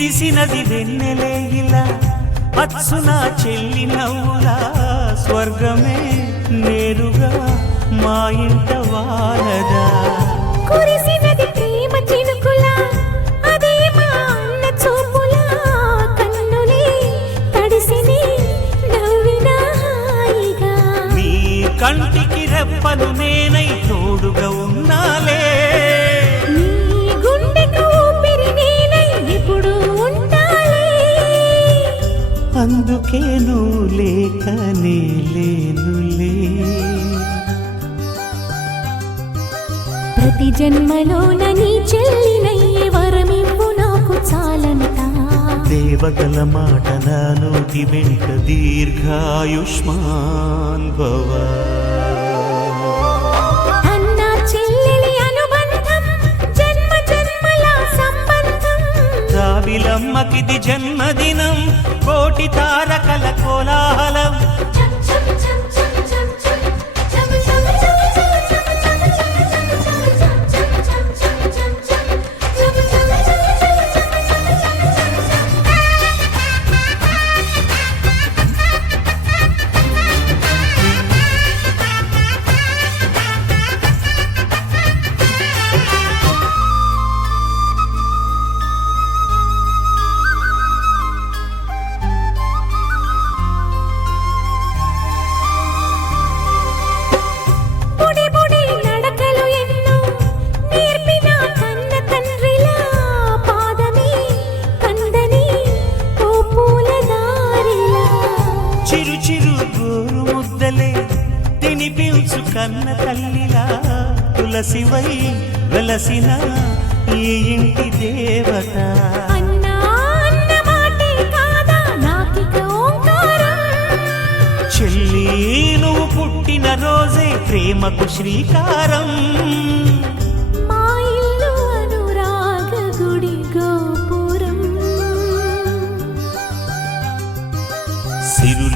విరిసినది వెన్నెలే ఇలా అచ్చున చెల్లి నవ్వులా స్వర్గమే నేరుగా మా ఇంట వాలదా కురిసినది ప్రేమ చినుకులా అదే మా అన్న చూపులా కన్నులే తడిసిని నవ్వినా హాయిగా నీ కంటికి రెప్పలు నేనై తోడుగా ఉన్నాలే నీ గుండెకు ఊపిరి నేనై ఎప్పుడు ఉంటాలే అందుకే నువ్వు లేకనే లేనులే ప్రతి జన్మలోన నీ చెల్లినయ్యే వరమివ్వు నాకు చాలంతా దేవగల మాట నా నోటి వెంట దీర్ఘాయుష్మాన్ భవ అన్న చెల్లెలి అనుబంధం జన్మ జన్మల సంబంధం రావిలమ్మకిది జన్మదినం కోటి తారకల కోలాహలం బుడి బుడి నడకలు ఎన్నో నేర్పిన కన్న తండ్రిలా పాదమే కందని ఓ పూల దారిలా చిరు చిరు గోరు ముద్దలే తినిపించు కన్న తల్లిలా తులసివై వెలసిన ఈ ఇంటి దేవత అన్నా అన్న మాటే కాదా నాకిక ఓంకారం చెల్లి నువ్వు పుట్టిన రోజే ప్రేమకు శ్రీకారం మా ఇల్లు అనురాగ గుడి గోపురం సిరులి